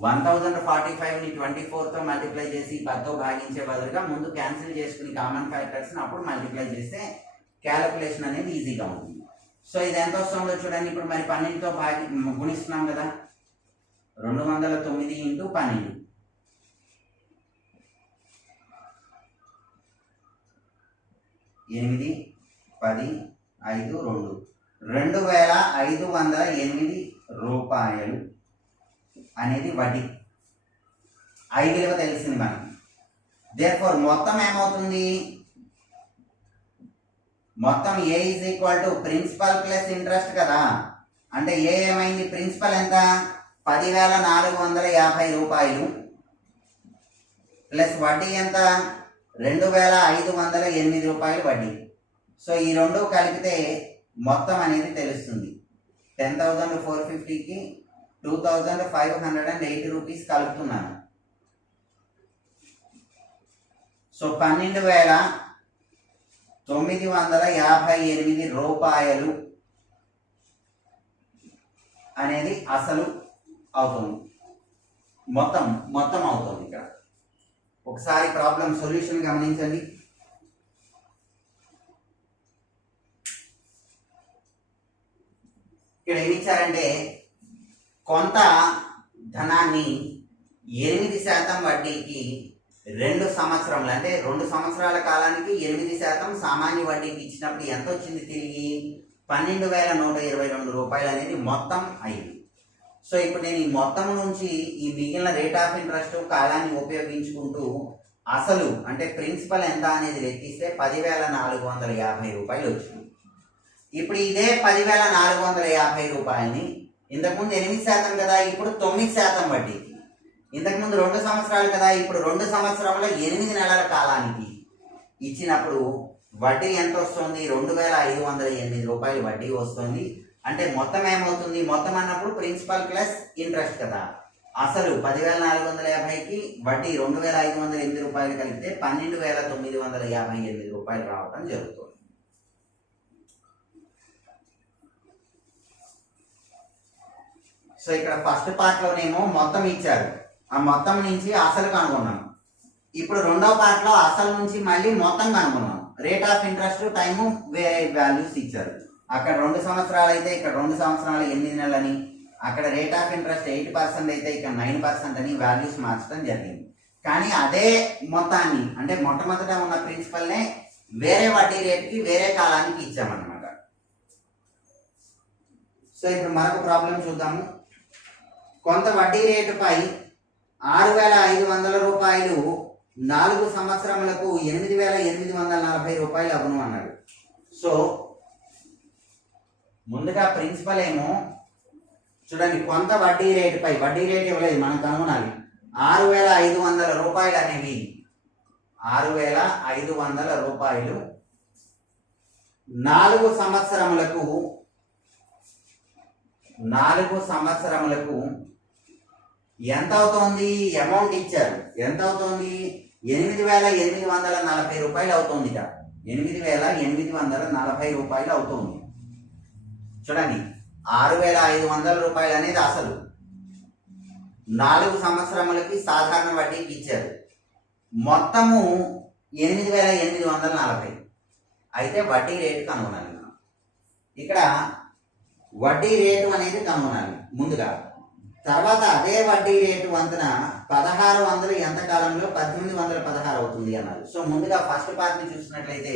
1045ని 24తో మల్టిప్లై చేసి 10తో భాగించే బదులుగా ముందు క్యాన్సిల్ చేసుకుని కామన్ ఫ్యాక్టర్స్ని అప్పుడు మల్టిప్లై చేస్తే క్యాలిక్యులేషన్ అనేది ఈజీగా ఉంటుంది. సో ఇది ఎంత వస్తుందో చూడండి. ఇప్పుడు మరి 12తో గుణిస్తున్నాం కదా, 209 × 12 8, 10, 5, 2 2,508 రూపాయలు అనేది వడ్డీ. I విలువ తెలిసింది మనకి. దేర్ఫోర్ మొత్తం ఏమవుతుంది? మొత్తం A is equal to principal plus interest కదా. అంటే ఏ ఏమైంది? ప్రిన్సిపల్ ఎంత? 10,450 రూపాయలు ప్లస్ వడ్డీ ఎంత? 2,508 రూపాయలు వడ్డీ. సో ఈ రెండు కలిపితే మొత్తం అనేది తెలుస్తుంది. 10,450కి 2,508 రూపీస్ కలుపుతున్నాను. సో 12,958 రూపాయలు అనేది అసలు అవుతుంది. మొత్తం అవుతుంది. ఇక్కడ ఒకసారి ప్రాబ్లం సొల్యూషన్ గమనించండి. ఇక్కడ ఏమి ఇచ్చారంటే కొంత ధనాన్ని 8% వడ్డీకి 2 సంవత్సరములు అంటే 2 సంవత్సరాల కాలానికి 8% సామాన్య వడ్డీకి ఇచ్చినప్పుడు ఎంత వచ్చింది? తిరిగి 12,122 రూపాయలు అనేది మొత్తం అయింది. సో ఇప్పుడు నేను ఈ మొత్తం నుంచి ఈ మిగిలిన రేట్ ఆఫ్ ఇంట్రెస్ట్ కాలాన్ని ఉపయోగించుకుంటూ అసలు అంటే ప్రిన్సిపల్ ఎంత అనేది లెక్కిస్తే 10,450 రూపాయలు వచ్చింది. ఇప్పుడు ఇదే 10,450 రూపాయలని ఇంతకుముందు 8% కదా, ఇప్పుడు 9% వడ్డీకి. ఇంతకుముందు 2 సంవత్సరాలు కదా, ఇప్పుడు 2 సంవత్సరాల 8 నెలల కాలానికి ఇచ్చినప్పుడు వడ్డీ ఎంత వస్తుంది? 2,508 రూపాయలు వడ్డీ వస్తుంది. అంటే మొత్తం ఏమవుతుంది? మొత్తం అన్నప్పుడు ప్రిన్సిపల్ ప్లస్ ఇంట్రెస్ట్ కదా. అసలు 10,450కి వడ్డీ 2,508 రూపాయలు కలిపితే 12,958 రూపాయలు రావడం జరుగుతుంది. సో ఇక్కడ ఫస్ట్ పార్ట్ లోనేమో మొత్తం ఇచ్చారు, ఆ మొత్తం నుంచి అసలు కనుగొన్నాం. ఇప్పుడు రెండో పార్ట్ లో అసలు నుంచి మళ్ళీ మొత్తం కనుగొన్నాం. Rate of interest, time, values ఇచ్చారు. అక్కడ 2 సంవత్సరాలు అయితే ఇక్కడ 2 సంవత్సరాలు 8 నెలలని, అక్కడ రేట్ ఆఫ్ ఇంట్రెస్ట్ 8% అయితే ఇక్కడ 9% అని వాల్యూస్ మార్చడం జరిగింది. కానీ అదే మొత్తాన్ని అంటే మొట్టమొదట ఉన్న ప్రిన్సిపల్నే వేరే వడ్డీ రేటుకి వేరే కాలానికి ఇచ్చామన్నమాట. సో ఇప్పుడు మరొక ప్రాబ్లం చూద్దాము. కొంత వడ్డీ రేటుపై 6,500 రూపాయలు 4 సంవత్సరములకు 8,840 రూపాయలు అగును అన్నాడు. సో ముందుగా ప్రిన్సిపల్ ఏమో చూడండి, కొంత వడ్డీ రేటుపై, వడ్డీ రేట్ ఇవ్వలేదు, మనం కనుగొనాలి. 6,500 రూపాయలు అనేవి 6,500 రూపాయలు 4 సంవత్సరములకు ఎంత అవుతోంది? అమౌంట్ ఇచ్చారు, ఎంత అవుతోంది? 8,840 రూపాయలు అవుతోంది. 8,840 రూపాయలు అవుతోంది. చూడండి, 6,500 రూపాయలు అనేది అసలు, 4 సంవత్సరములకి సాధారణ వడ్డీకి ఇచ్చారు, మొత్తము 8,840. అయితే వడ్డీ రేటు కనుగొనాలి. ఇక్కడ వడ్డీ రేటు అనేది కనుగొనాలి ముందుగా. తర్వాత అదే వడ్డీ రేటు వంతున 1600 ఎంత కాలంలో 1816 అవుతుంది అన్నారు. సో ముందుగా ఫస్ట్ పార్ట్ ని చూసినట్లయితే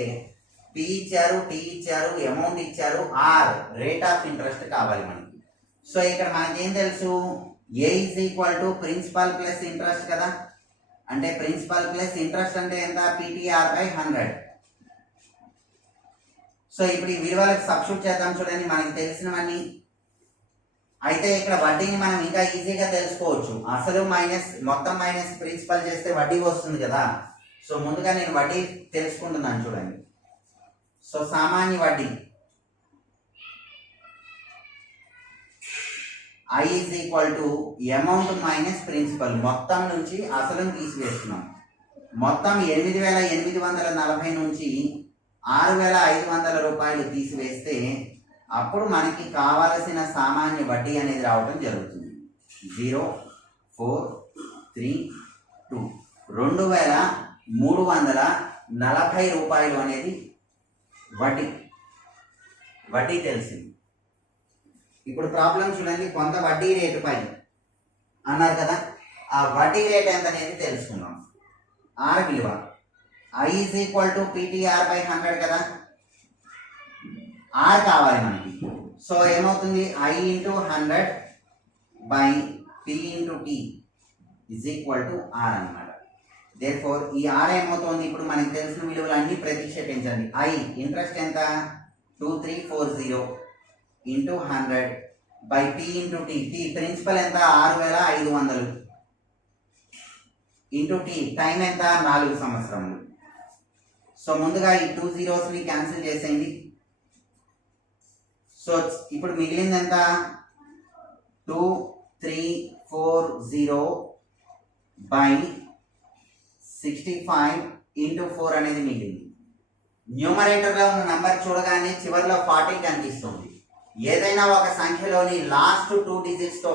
పి ఇచ్చారు, టీ ఇచ్చారు, అమౌంట్ ఇచ్చారు, ఆర్ రేట్ ఆఫ్ ఇంట్రెస్ట్ కావాలి మనకి. సో ఇక్కడ మనకి ఏం తెలుసు? A is equal to principal plus interest కదా. అంటే ప్రిన్సిపల్ ప్లస్ ఇంట్రెస్ట్ అంటే ఎంత? PTR by 100. సో ఇప్పుడు ఈ విలువలకు సబ్స్టిట్యూట్ చేద్దాం. చూడండి, మనకి తెలిసినవన్నీ. అయితే ఇక్కడ వడ్డీని మనం ఇంకా ఈజీగా తెలుసుకోవచ్చు. అసలు మైనస్ మొత్తం మైనస్ ప్రిన్సిపల్ చేస్తే వడ్డీ వస్తుంది కదా. సో ముందుగా నేను వడ్డీ తెలుసుకుంటున్నాను. చూడండి, సో సామాన్య వడ్డీ I is equal to amount minus principal. మొత్తం నుంచి అసలును తీసివేస్తున్నాం. మొత్తం 8,840 నుంచి 6,500 రూపాయలు తీసివేస్తే అప్పుడు మనకి కావలసిన సామాన్య వడ్డీ అనేది రావడం జరుగుతుంది. 0,432 2,340 రూపాయలు అనేది వడ్డీ తెలిసింది. ఇప్పుడు ప్రాబ్లం చూడండి, కొంత వడ్డీ రేటుపై అన్నారు కదా, ఆ వడ్డీ రేట్ ఎంత అనేది తెలుసుకుందాం. ఆర్ విలువ I is equal to PTR by 100 కదా. ఆర్ కావాలి మనకి. సో ఏమవుతుంది? I into 100 by P into T is equal to R అనమాట. దేర్ఫోర్ ఈ ఆర్ ఏమవుతుంది? ఇప్పుడు మనకి తెలిసిన విలువలన్నీ ప్రతిక్షేపించండి. I ఇంట్రెస్ట్ ఎంత? 2340 into 100 by P into T. T principal ఎంత? 6,500 ఇంటూ టీ టైం ఎంత? 4 సంవత్సరములు. సో ముందుగా ఈ 2 zeros క్యాన్సిల్ చేసేయండి. సో ఇప్పుడు మిగిలింది ఎంత? 2340 బై 65 ఇంటూ 4 అనేది మిగిలింది. న్యూమరేటర్లో ఉన్న నంబర్ చూడగానే చివరిలో 40 కనిపిస్తుంది. ఏదైనా ఒక సంఖ్యలోని లాస్ట్ 2 digits తో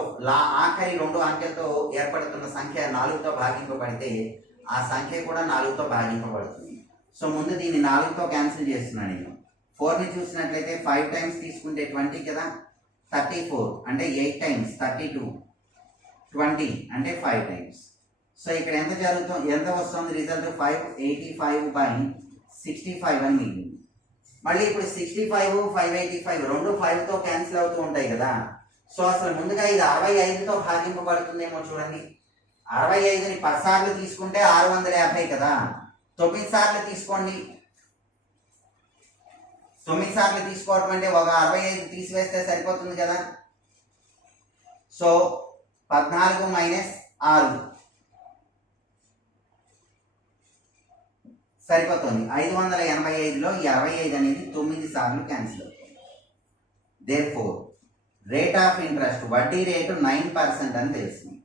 ఆఖరి 2 అంకెలతో ఏర్పడుతున్న సంఖ్య 4తో భాగింపబడితే ఆ సంఖ్య కూడా 4తో భాగింపబడుతుంది. సో ముందు దీన్ని 4తో క్యాన్సిల్ చేస్తున్నాను నేను. 4ని చూసినట్లయితే 5 టైమ్స్ తీసుకుంటే 20 కదా. 34 అంటే 8 టైమ్స్ 32, 20 అంటే 5 టైమ్స్. సో ఇక్కడ ఎంత వస్తుంది రిజల్ట్? 585 బై 65 అని మిగిలింది. మళ్ళీ ఇప్పుడు 65, 585 రెండు 5తో క్యాన్సిల్ అవుతూ ఉంటాయి కదా. సో అసలు ముందుగా ఇది 65తో భాగింపబడుతుందేమో చూడండి. 65ని 10 సార్లు తీసుకుంటే 650 కదా. 9 సార్లు తీసుకోండి. 9 సార్లు తీసుకోవడం అంటే ఒక 65 తీసివేస్తే సరిపోతుంది కదా. సో 14 మైనస్ 6 సరిపోతుంది. 585లో ఈ 65 అనేది 9 సార్లు క్యాన్సిల్ అవుతుంది. దేర్ఫోర్ రేట్ ఆఫ్ ఇంట్రెస్ట్ వడ్డీ రేటు 9% అని తెలిసింది.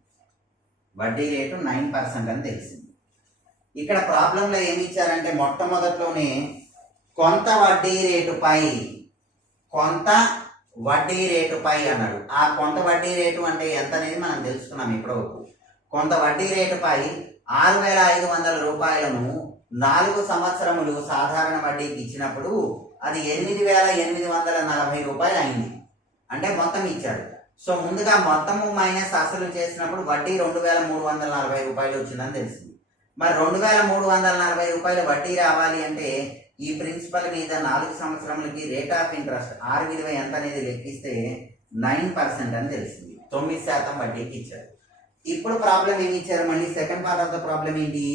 వడ్డీ రేటు 9% అని తెలిసింది. ఇక్కడ ప్రాబ్లంలో ఏమి ఇచ్చారంటే మొట్టమొదట్లోనే కొంత వడ్డీ రేటుపై అన్నాడు. ఆ కొంత వడ్డీ రేటు అంటే ఎంత అనేది మనం తెలుసుకున్నాం ఇప్పటివరకు. కొంత వడ్డీ రేటుపై 6,500 రూపాయలను 4 సంవత్సరములు సాధారణ వడ్డీకి ఇచ్చినప్పుడు అది 8,840 రూపాయలు అయింది. అంటే మొత్తం ఇచ్చాడు. సో ముందుగా మొత్తము మైనస్ అసలు చేసినప్పుడు వడ్డీ 2,340 రూపాయలు వచ్చిందని తెలిసింది. మరి 2,340 రూపాయలు వడ్డీ రావాలి అంటే ఈ ప్రిన్సిపల్ మీద 4 సంవత్సరములకి రేట్ ఆఫ్ ఇంట్రెస్ట్ ఆర్ విలువ ఎంత అనేది లెక్కిస్తే 9% అని తెలిసింది. 9% వడ్డీకి ఇచ్చారు. ఇప్పుడు ప్రాబ్లం ఏమి ఇచ్చారు? మళ్ళీ second part of the problem ఏంటి?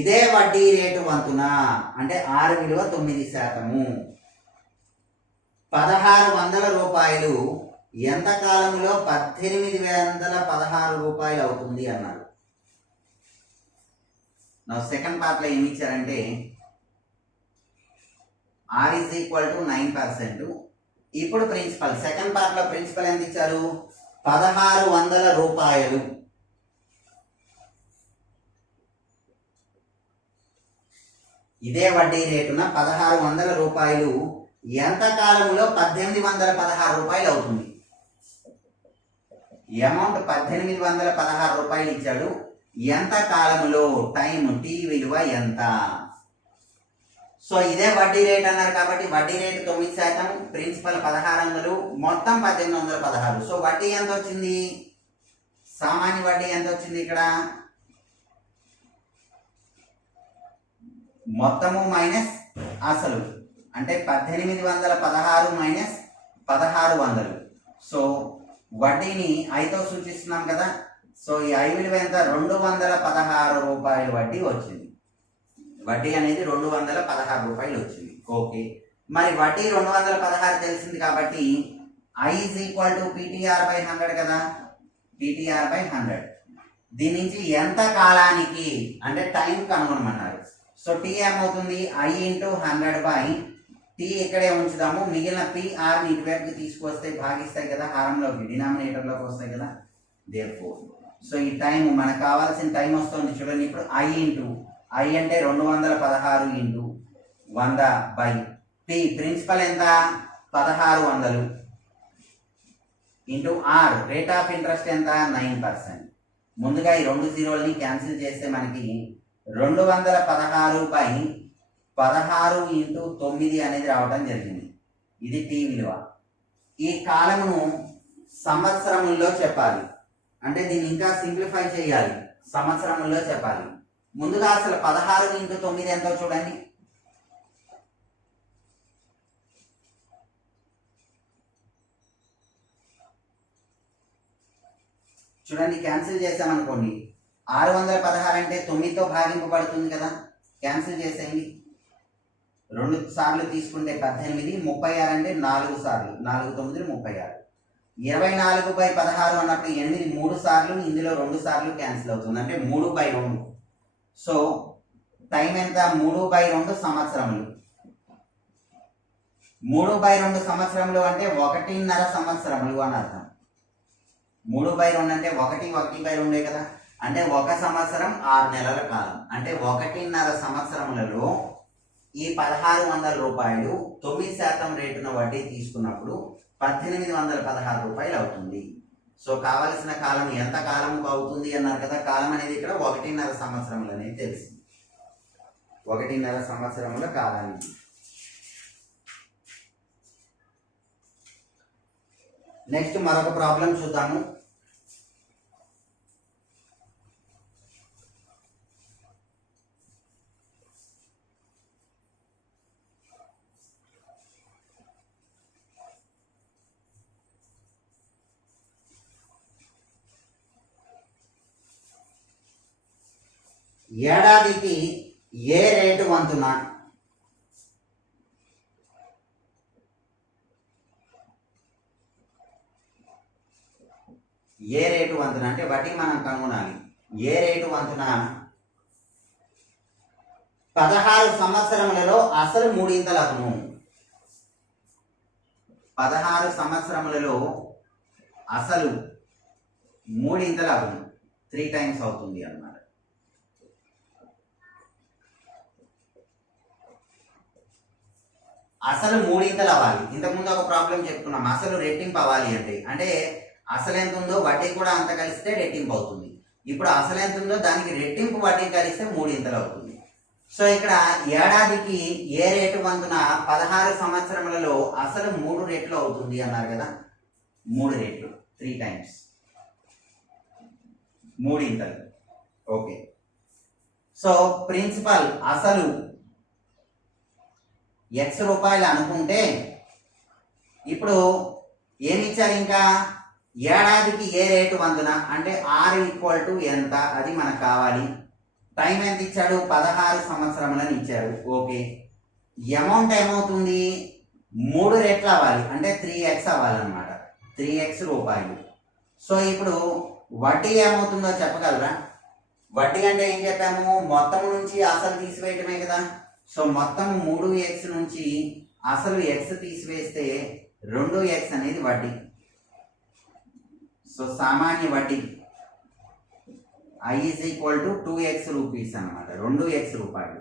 ఇదే వడ్డీ రేటు వంతున అంటే ఆర్ విలువ 9%, 1,600 రూపాయలు ఎంత కాలంలో 1,816 రూపాయలు అవుతుంది అన్నారు. నా సెకండ్ పార్ట్ లో ఏమి ఇచ్చారంటే ఆర్ ఈజ్ ఈక్వల్ టు 9%. ఇప్పుడు ప్రిన్సిపల్ సెకండ్ పార్ట్ లో ప్రిన్సిపల్ ఎంత ఇచ్చారు? 1,600 రూపాయలు. ఇదే వడ్డీ రేటున 1,600 రూపాయలు ఎంత కాలంలో 1,816 రూపాయలు అవుతుంది. అమౌంట్ 1,816 రూపాయలు ఇచ్చాడు. ఎంత కాలంలో, టైం టీ విలువ ఎంత? సో ఇదే వడ్డీ రేట్ అన్నారు కాబట్టి వడ్డీ రేటు 9%, ప్రిన్సిపల్ 1,600, మొత్తం 1,816. సో వడ్డీ ఎంత వచ్చింది? సామాన్య వడ్డీ ఎంత వచ్చింది? ఇక్కడ మొత్తము మైనస్ అసలు అంటే 1,816 మైనస్ 1,600. సో వడ్డీని ఐతో సూచిస్తున్నాం కదా. సో ఈ ఐ విలువ ఎంత? 216 రూపాయలు వడ్డీ వచ్చింది. వడ్డీ అనేది 216 రూపాయలు వచ్చింది. ఓకే, మరి వడ్డీ 216 తెలిసింది కాబట్టి I is equal to PTR by 100 కదా. పీటీఆర్ బై 100 దీని నుంచి ఎంత కాలానికి అంటే టైం కనుగొనమన్నారు. సో టీ ఏమవుతుంది? ఐ ఇంటూ 100 బై టీ ఇక్కడే ఉంచుదాము. మిగిలిన పిఆర్ ని ఇటువైపుకి తీసుకొస్తే భాగిస్తాయి కదా, హారంలోకి డినామినేటర్లోకి వస్తాయి కదా. దేర్ఫోర్ సో ఈ టైం మనకు కావాల్సిన టైం వస్తుంది చూడండి. ఇప్పుడు ఐ అంటే 216 ఇంటూ 100 బై టీ ప్రిన్సిపల్ ఎంత? 1,600 into R rate of interest ఎంత? 9%. ముందుగా ఈ 2 జీరోల్ని క్యాన్సిల్ చేస్తే మనకి 216 బై 16 ఇంటూ 9 అనేది రావడం జరిగింది. ఇది టీ విలువ. ఈ కాలమును సంవత్సరముల్లో చెప్పాలి. అంటే దీన్ని ఇంకా సింప్లిఫై చేయాలి, సంవత్సరముల్లో చెప్పాలి. ముందుగా అసలు 16 ఇంటూ 9 ఎంతో చూడండి. చూడండి, క్యాన్సిల్ చేసామనుకోండి 616 అంటే 9తో భాగింపబడుతుంది కదా. క్యాన్సిల్ చేసేయండి. 2 సార్లు తీసుకుంటే 18, 36 అంటే 4 సార్లు, 4 9 36. 24 బై 16 అన్నప్పుడు 8 3 సార్లు, ఇందులో 2 సార్లు క్యాన్సిల్ అవుతుంది అంటే 3 బై 2. సో టైం ఎంత? 3 బై 2 సంవత్సరములు. 3 బై 2 సంవత్సరములు అంటే 1.5 సంవత్సరములు అని అర్థం. 3 బై 2 అంటే 1 బై 2 కదా. అంటే 1 సంవత్సరం 6 నెలల కాలం. అంటే 1.5 సంవత్సరములలో ఈ 1,600 రూపాయలు 9% రేటున వడ్డీ తీసుకున్నప్పుడు 1,816 రూపాయలు అవుతుంది. సో కావలసిన కాలం ఎంత కాలం అవుతుంది అన్నారు కదా. కాలం అనేది ఇక్కడ 1.5 సంవత్సరములు అనేది తెలిసింది. 1.5 సంవత్సరముల కాలానికి. నెక్స్ట్ మరొక ప్రాబ్లం చూద్దాము. ఏడాదికి ఏ రేటు వంతున అంటే వడ్డీ మనం కనుగొనాలి. ఏ రేటు వంతున 16 సంవత్సరములలో అసలు మూడింతలగును. 16 సంవత్సరములలో అసలు మూడింతలగును, 3 times అవుతుంది అన్నమాట. అసలు మూడింతలు అవ్వాలి. ఇంతకుముందు ఒక ప్రాబ్లం చెప్పుకున్నాం, అసలు రెట్టింపు అవ్వాలి అంటే అసలు ఎంత ఉందో వడ్డీ కూడా అంత కలిస్తే రెట్టింపు అవుతుంది. ఇప్పుడు అసలు ఎంత ఉందో దానికి రెట్టింపు వడ్డీ కలిస్తే మూడింతలు అవుతుంది. సో ఇక్కడ ఏడాదికి ఏ రేటు వంతున 16 సంవత్సరములలో అసలు 3 రెట్లు అవుతుంది అన్నారు కదా. 3 రెట్లు, 3 times, మూడింతలు. ఓకే. సో ప్రిన్సిపల్ అసలు X రూపాయలు అనుకుంటే ఇప్పుడు ఏమిచ్చారు, ఇంకా ఏడాదికి ఏ రేటు వంతున అంటే R = ఎంత, అది మనకు కావాలి. టైం ఎంత ఇచ్చాడు, 16 సంవత్సరములని ఇచ్చారు. ఓకే. అమౌంట్ ఏమవుతుంది, 3 రెట్లు అవ్వాలి అంటే 3x అవ్వాలన్నమాట, 3x రూపాయలు. సో ఇప్పుడు వడ్డీ ఏమవుతుందో చెప్పగలరా? వడ్డీ అంటే ఏం చెప్పాము, మొత్తం నుంచి అసలు తీసివేయటమే కదా. సో మొత్తం 3x నుంచి అసలు x తీసివేస్తే 2x అనేది వడ్డీ. సో సామాన్య వడ్డీ I = 2x రూపీస్ అన్నమాట, 2x రూపాయలు.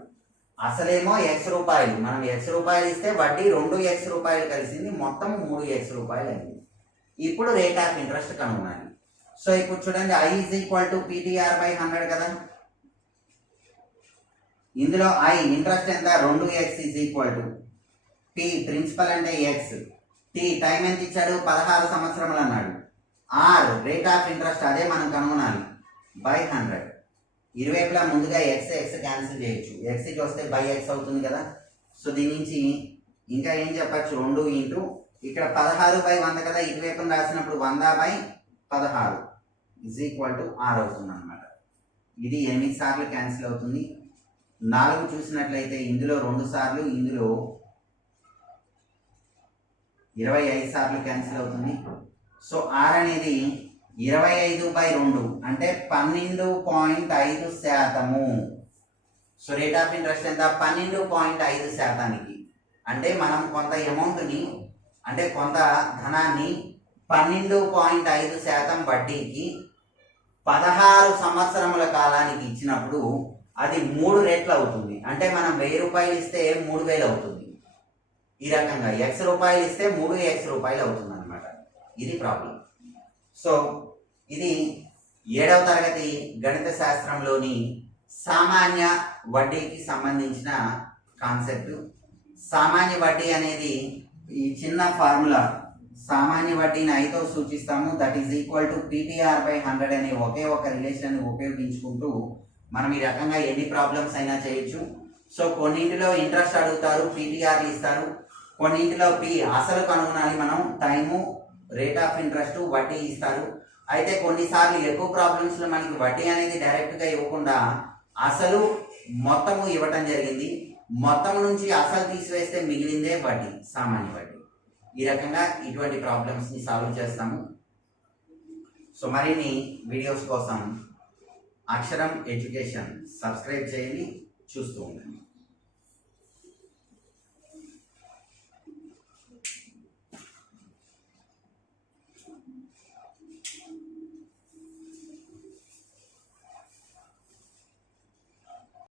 అసలేమో x రూపాయలు, మనం x రూపాయలు ఇస్తే వడ్డీ 2x రూపాయలు కలిసింది, మొత్తం 3x రూపాయలు అయింది. ఇప్పుడు రేట్ ఆఫ్ ఇంట్రెస్ట్ కనుగొనాలి. సో ఇప్పుడు చూడండి, I = PTR/100 కదా. ఇందులో I ఇంట్రెస్ట్ ఎంత, 2x = P ప్రిన్సిపల్ అంటే x, T టైం ఎంత ఇచ్చాడు, 16 సంవత్సరములు అన్నాడు. R రేట్ ఆఫ్ ఇంట్రెస్ట్, అదే మనం కనుగొనాలి, /100. ఇరువైపులా ముందుగా x క్యాన్సిల్ చేయొచ్చు, x వస్తే x అవుతుంది కదా. సో దీని నుంచి ఇంకా ఏం చెప్పచ్చు, 2 ఇంటూ ఇక్కడ 16/100 కదా, ఇటువైపు రాసినప్పుడు 100/16 R అవుతుంది అనమాట. ఇది 8 సార్లు క్యాన్సిల్ అవుతుంది. 4 చూసినట్లయితే ఇందులో 2 సార్లు, ఇందులో 25 సార్లు క్యాన్సిల్ అవుతుంది. సో R అనేది 25/2 అంటే 12.5%. సో రేట్ ఆఫ్ ఇంట్రెస్ట్ ఎంత, 12.5%. అంటే మనం కొంత అమౌంట్ని అంటే కొంత ధనాన్ని 12.5% వడ్డీకి 16 సంవత్సరముల కాలానికి ఇచ్చినప్పుడు అది 3 రెట్లు అవుతుంది. అంటే మనం 1000 రూపాయలు ఇస్తే 3000 అవుతుంది. ఈ రకంగా x రూపాయలు ఇస్తే 3x రూపాయలు అవుతుంది అనమాట. ఇది ప్రాబ్లం. సో ఇది 7వ తరగతి గణిత శాస్త్రంలోని సామాన్య వడ్డీకి సంబంధించిన కాన్సెప్ట్. సామాన్య వడ్డీ అనేది ఈ చిన్న ఫార్ములా, సామాన్య వడ్డీని I తో సూచిస్తాము, that is equal to PTR/100 అనే ఒకే ఒక రిలేషన్ ఉపయోగించుకుంటూ మనం ఈ రకంగా ఎన్ని ప్రాబ్లమ్స్ అయినా చేయొచ్చు. సో కొన్నింటిలో ఇంట్రెస్ట్ అడుగుతారు, PTRలు ఇస్తారు. కొన్నింటిలో P అసలు కనుగొనాలి మనం, టైము, రేట్ ఆఫ్ ఇంట్రెస్ట్, వడ్డీ ఇస్తారు. అయితే కొన్నిసార్లు ఎక్కువ ప్రాబ్లమ్స్ లో మనకి వడ్డీ అనేది డైరెక్ట్ గా ఇవ్వకుండా అసలు మొత్తము ఇవ్వటం జరిగింది. మొత్తం నుంచి అసలు తీసివేస్తే మిగిలిందే వడ్డీ, సామాన్య వడ్డీ. ఈ రకంగా ఇటువంటి ప్రాబ్లమ్స్ ని సాల్వ్ చేస్తాము. సో మరిన్ని వీడియోస్ కోసం అక్షరం ఎడ్యుకేషన్ సబ్స్క్రైబ్ చేయండి, చూస్తూ ఉండండి.